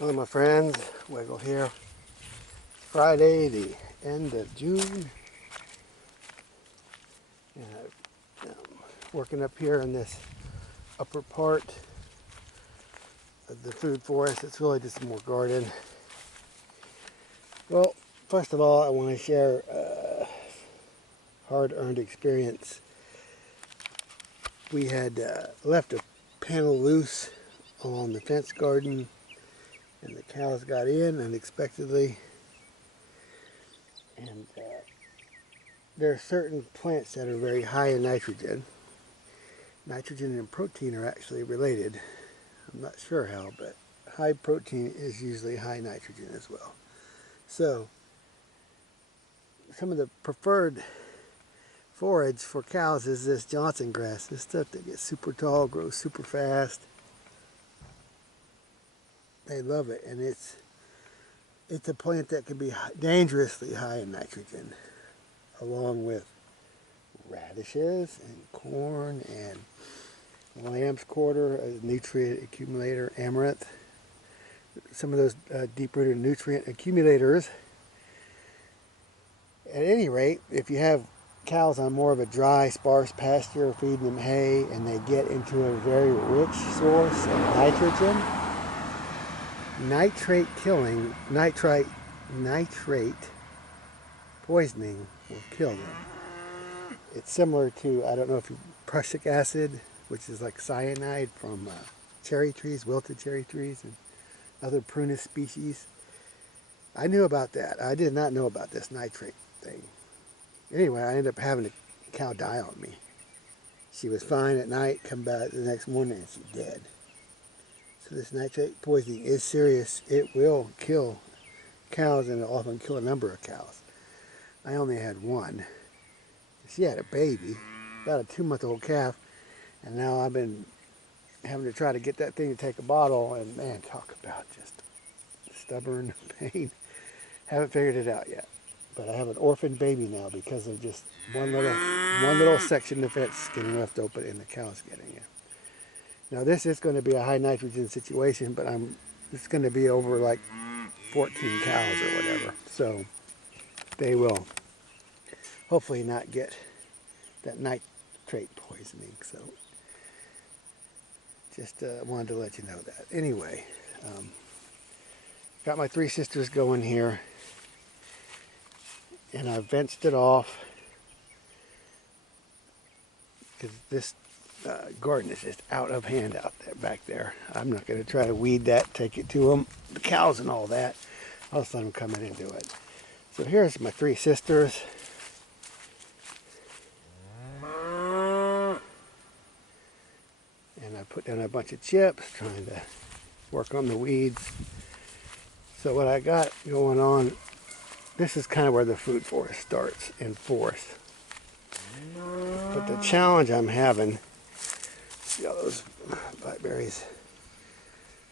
Hello my friends, Wiggle here. Friday, the end of June. And I'm working up here in this upper part of the food forest. It's really just more garden. Well, first of all, I want to share a hard-earned experience. We had left a panel loose along the fence garden, and the cows got in unexpectedly. And there are certain plants that are very high in nitrogen. Nitrogen and protein are actually related. I'm not sure how, but high protein is usually high nitrogen as well. So some of the preferred forage for cows is this Johnson grass. This stuff that gets super tall, grows super fast. They love it, and it's a plant that can be dangerously high in nitrogen, along with radishes and corn and lamb's quarter, a nutrient accumulator, amaranth. Some of those deep-rooted nutrient accumulators. At any rate, if you have cows on more of a dry, sparse pasture, feeding them hay, and they get into a very rich source of nitrogen, nitrate poisoning will kill them. It's similar to, I don't know if you, prussic acid, which is like cyanide from cherry trees, wilted cherry trees, and other prunus species. I knew about that. I did not know about this nitrate thing. Anyway, I ended up having a cow die on me. She was fine at night, come back the next morning, and she's dead. So this nitrate poisoning is serious. It will kill cows, and it'll often kill a number of cows. I only had one. She had a baby, about a 2-month-old calf, and now I've been having to try to get that thing to take a bottle, and man, talk about just stubborn pain. Haven't figured it out yet. But I have an orphan baby now because of just one little section of fence getting left open and the cows getting in. Now this is going to be a high nitrogen situation, but it's going to be over like 14 cows or whatever. So they will hopefully not get that nitrate poisoning. So just wanted to let you know that. Anyway, got my 3 sisters going here, and I fenced it off because this garden is just out of hand out there back there. I'm not going to try to weed that, take it to them, the cows and all that. I'll just let them come in and do it. So here's my 3 sisters. And I put down a bunch of chips, trying to work on the weeds. So what I got going on, this is kind of where the food forest starts, in force. But the challenge I'm having, see all those blackberries?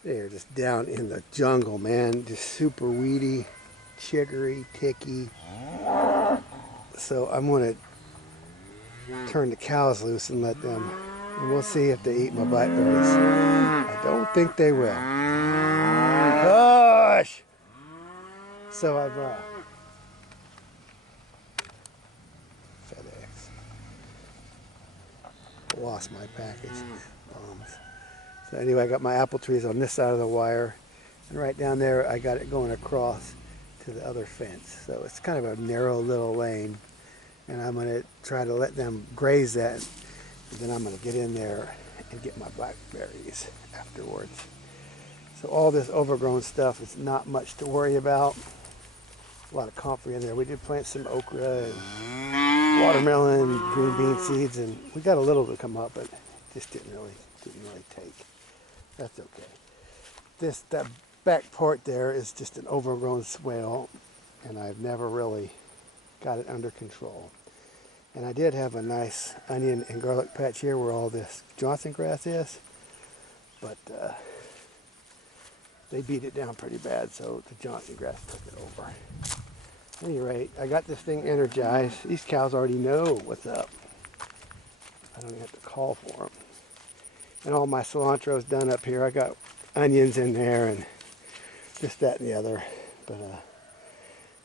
They're just down in the jungle, man. Just super weedy, chiggery, ticky. So I'm going to turn the cows loose and let them, and we'll see if they eat my blackberries. I don't think they will. Gosh! So I've Fedex lost my package. So anyway, I got my apple trees on this side of the wire, and right down there I got it going across to the other fence. So it's kind of a narrow little lane, and I'm going to try to let them graze that, and then I'm going to get in there and get my blackberries afterwards. So all this overgrown stuff is not much to worry about. A lot of comfrey in there. We did plant some okra and watermelon, green bean seeds, and we got a little to come up, but it just didn't really take. That's okay. That back part there is just an overgrown swale, and I've never really got it under control. And I did have a nice onion and garlic patch here where all this Johnson grass is, but they beat it down pretty bad, so the Johnson grass took it over. At any rate, I got this thing energized. These cows already know what's up. I don't even have to call for them. And all my cilantro's done up here. I got onions in there and this, that, and the other. But,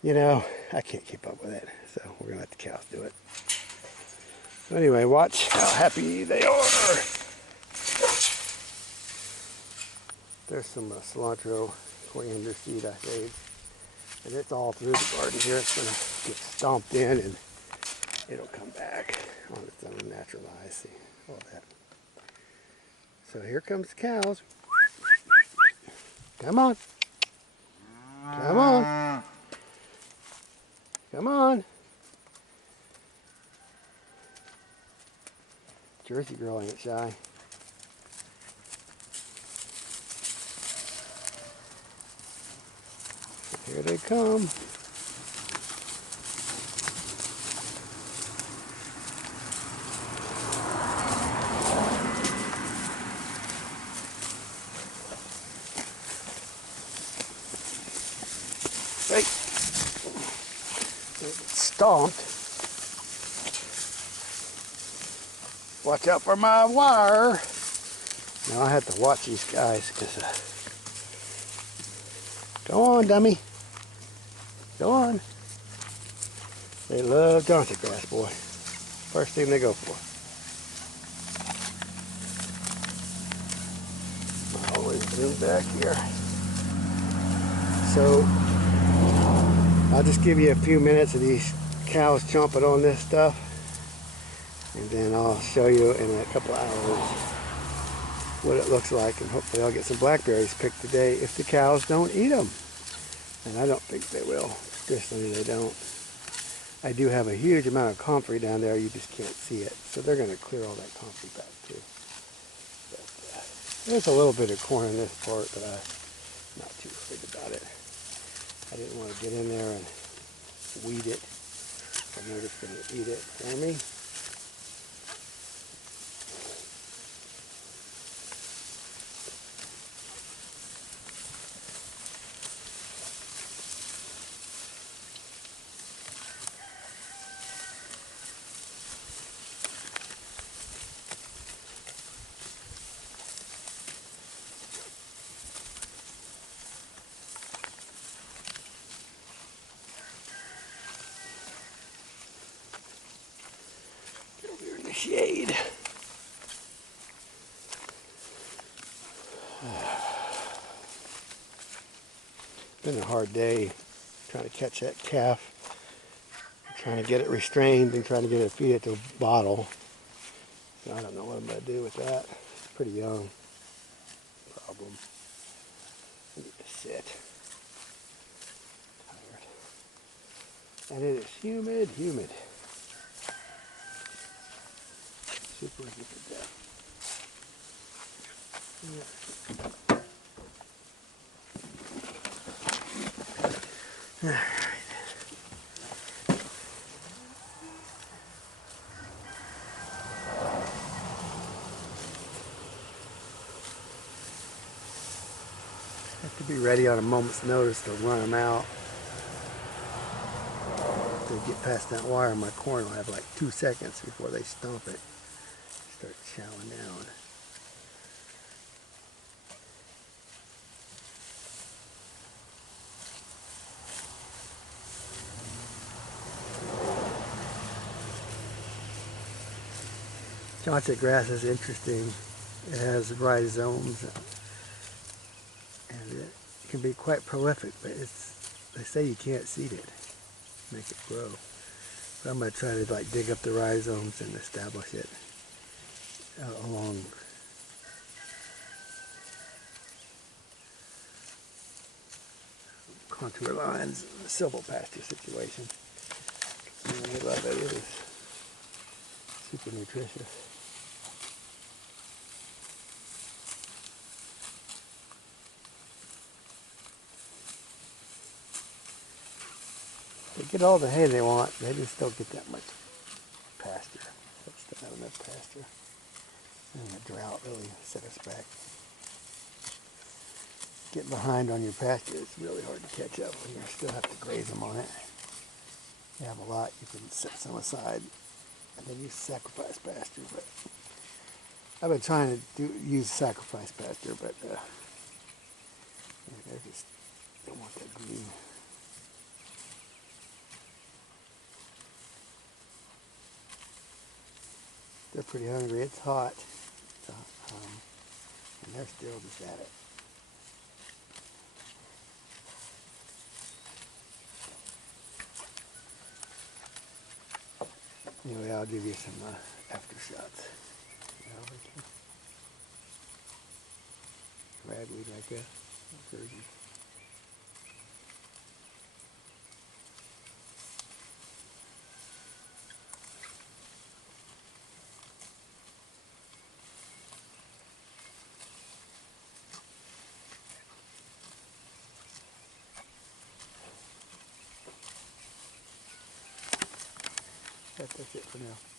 you know, I can't keep up with it. So we're going to let the cows do it. So anyway, watch how happy they are. There's some cilantro coriander seed I saved. And it's all through the garden here. It's going to get stomped in and it'll come back on its own natural eyes. See, all that. So here comes the cows. Come on. Come on. Come on. Jersey girl ain't shy. Here they come. Hey. Stomped. Watch out for my wire. Now I have to watch these guys because go on, dummy. Go on. They love Johnson grass, boy. First thing they go for. Always zoom back here. So I'll just give you a few minutes of these cows chomping on this stuff, and then I'll show you in a couple hours what it looks like, and hopefully I'll get some blackberries picked today if the cows don't eat them. And I don't think they will. Traditionally they don't. I do have a huge amount of comfrey down there, you just can't see it. So they're going to clear all that comfrey back too. But, there's a little bit of corn in this part, but I'm not too worried about it. I didn't want to get in there and weed it. I'm just going to eat it for me. Shade. Been a hard day trying to catch that calf, trying to get it restrained and trying to get it to feed it to a bottle. So I don't know what I'm going to do with that. It's pretty young. Problem. I need to sit. Tired. And it is humid, humid. Super humid there. Yeah. All right. Have to be ready on a moment's notice to run them out. If they get past that wire on my corn, I'll have like 2 seconds before they stomp it. Start chowing down. Johnson grass is interesting. It has rhizomes and it can be quite prolific, but they say you can't seed it, make it grow. But I'm going to try to like dig up the rhizomes and establish it along contour lines, the Silvo pasture situation. And I love it. It is super nutritious. They get all the hay they want, they just don't get that much pasture. They still have enough pasture. And the drought really set us back. Getting behind on your pasture, it's really hard to catch up when you still have to graze them on it. You have a lot, you can set some aside, and then you sacrifice pasture. But I've been trying to use sacrifice pasture, but they're just They're pretty hungry. It's hot. So, and they're still just at it. Anyway, I'll give you some after shots. Ragweed like a version. That's it for now.